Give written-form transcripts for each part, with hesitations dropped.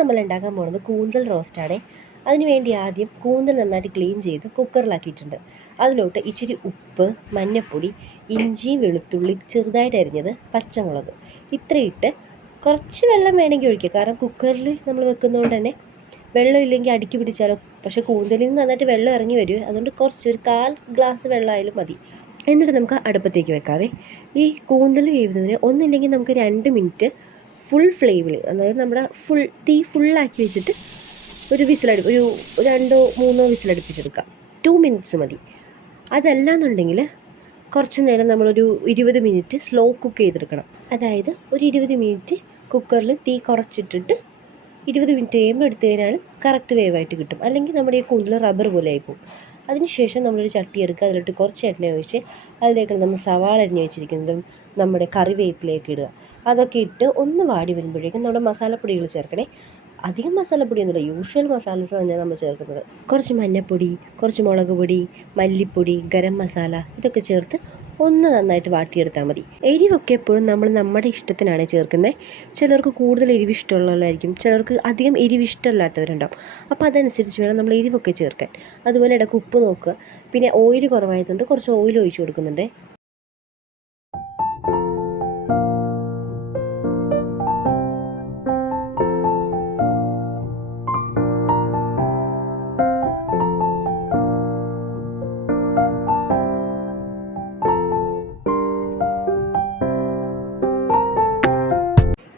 നമ്മൾ ഉണ്ടാക്കാൻ പോകുന്നത് കൂന്തൽ റോസ്റ്റാണ്. അതിന് വേണ്ടി ആദ്യം കൂന്തൽ നന്നായിട്ട് ക്ലീൻ ചെയ്ത് കുക്കറിലാക്കിയിട്ടുണ്ട്. അതിലോട്ട് ഇച്ചിരി ഉപ്പ്, മഞ്ഞൾപ്പൊടി, ഇഞ്ചി, വെളുത്തുള്ളി ചെറുതായിട്ട് അരിഞ്ഞത്, പച്ചമുളക് ഇത്രയിട്ട് കുറച്ച് വെള്ളം വേണമെങ്കിൽ ഒഴിക്കുക. കാരണം കുക്കറിൽ നമ്മൾ വെക്കുന്നതുകൊണ്ട് തന്നെ വെള്ളം ഇല്ലെങ്കിൽ അടുക്കി പിടിച്ചാലോ. പക്ഷേ കൂന്തലിൽ നിന്ന് നന്നായിട്ട് വെള്ളം ഇറങ്ങി വരും. അതുകൊണ്ട് ഒരു 1/4 ഗ്ലാസ് വെള്ളമായാലും മതി. എന്നിട്ട് നമുക്ക് അടുപ്പത്തേക്ക് വെക്കാവേ. ഈ കൂന്തൽ വേവുന്നതിന് ഒന്നില്ലെങ്കിൽ നമുക്ക് 2 മിനിറ്റ് ഫുൾ ഫ്ലെയിമിൽ, അതായത് നമ്മുടെ തീ ഫുള്ളാക്കി വെച്ചിട്ട് ഒരു 2-3 വിസിലടുപ്പിച്ചെടുക്കാം. 2 മിനിറ്റ്സ് മതി. അതല്ലാന്നുണ്ടെങ്കിൽ കുറച്ച് നേരം നമ്മളൊരു 20 മിനിറ്റ് സ്ലോ കുക്ക് ചെയ്തെടുക്കണം. അതായത് ഒരു 20 മിനിറ്റ് കുക്കറിൽ തീ കുറച്ചിട്ടിട്ട് 20 മിനിറ്റ് കഴിയുമ്പോൾ എടുത്തു കഴിഞ്ഞാലും കറക്റ്റ് വേവായിട്ട് കിട്ടും. അല്ലെങ്കിൽ നമ്മുടെ ഈ കൂന്തൽ റബ്ബർ പോലെ ആയിപ്പോവും. അതിനുശേഷം നമ്മളൊരു ചട്ടി എടുക്കുക. അതിലോട്ട് കുറച്ച് എണ്ണ ഒഴിച്ച് അതിലേക്ക് നമ്മൾ സവാള അരിഞ്ഞ് വെച്ചിരിക്കുന്നതും നമ്മുടെ കറിവേപ്പിലേക്ക് ഇടുക. അതൊക്കെ ഇട്ട് ഒന്ന് വാടി വരുമ്പോഴേക്കും നമ്മുടെ മസാലപ്പൊടികൾ ചേർക്കണേ. അധികം മസാലപ്പൊടിയൊന്നുമില്ല, യൂഷ്വൽ മസാലസ് തന്നെയാണ് നമ്മൾ ചേർക്കുന്നത്. കുറച്ച് മഞ്ഞൾപ്പൊടി, കുറച്ച് മുളക് പൊടി, മല്ലിപ്പൊടി, ഗരം മസാല ഇതൊക്കെ ചേർത്ത് ഒന്ന് നന്നായിട്ട് വാട്ടിയെടുത്താൽ മതി. എരിവൊക്കെ എപ്പോഴും നമ്മൾ നമ്മുടെ ഇഷ്ടത്തിനാണ് ചേർക്കുന്നത്. ചിലർക്ക് കൂടുതൽ എരിവ് ഇഷ്ടമുള്ളവരായിരിക്കും, ചിലർക്ക് അധികം എരിവ് ഇഷ്ടമില്ലാത്തവരുണ്ടാവും. അപ്പോൾ അതനുസരിച്ച് വേണം നമ്മൾ എരിവൊക്കെ ചേർക്കാൻ. അതുപോലെ ഇടയ്ക്ക് ഉപ്പ് നോക്കുക. പിന്നെ ഓയിൽ കുറവായതുകൊണ്ട് കുറച്ച് ഓയിൽ ഒഴിച്ച് കൊടുക്കുന്നുണ്ട്.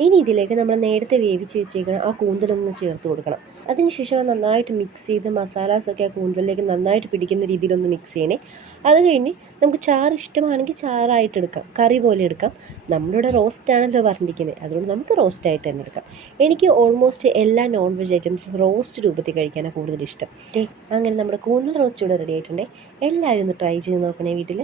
ഇനി ഇതിലേക്ക് നമ്മൾ നേരത്തെ വേവിച്ച് വെച്ചേക്കണം ആ കൂന്തലൊന്ന് ചേർത്ത് കൊടുക്കണം. അതിനുശേഷം നന്നായിട്ട് മിക്സ് ചെയ്ത് മസാലാസൊക്കെ ആ കൂന്തലിലേക്ക് നന്നായിട്ട് പിടിക്കുന്ന രീതിയിലൊന്ന് മിക്സ് ചെയ്യണേ. അത് കഴിഞ്ഞ് നമുക്ക് ചാറ് ഇഷ്ടമാണെങ്കിൽ ചാറായിട്ട് എടുക്കാം, കറി പോലെ എടുക്കാം. നമ്മളിവിടെ റോസ്റ്റാണല്ലോ പറഞ്ഞിരിക്കുന്നത്, അതുകൊണ്ട് നമുക്ക് റോസ്റ്റായിട്ട് തന്നെ എടുക്കാം. എനിക്ക് ഓൾമോസ്റ്റ് എല്ലാ നോൺ വെജ് ഐറ്റംസും റോസ്റ്റ് രൂപത്തിൽ കഴിക്കാനാണ് കൂടുതൽ ഇഷ്ടം. അങ്ങനെ നമ്മുടെ കൂന്തൽ റോസ്റ്റ് ഇവിടെ റെഡി ആയിട്ടുണ്ട്. എല്ലാവരും ഒന്ന് ട്രൈ ചെയ്ത് നോക്കണേ വീട്ടിൽ.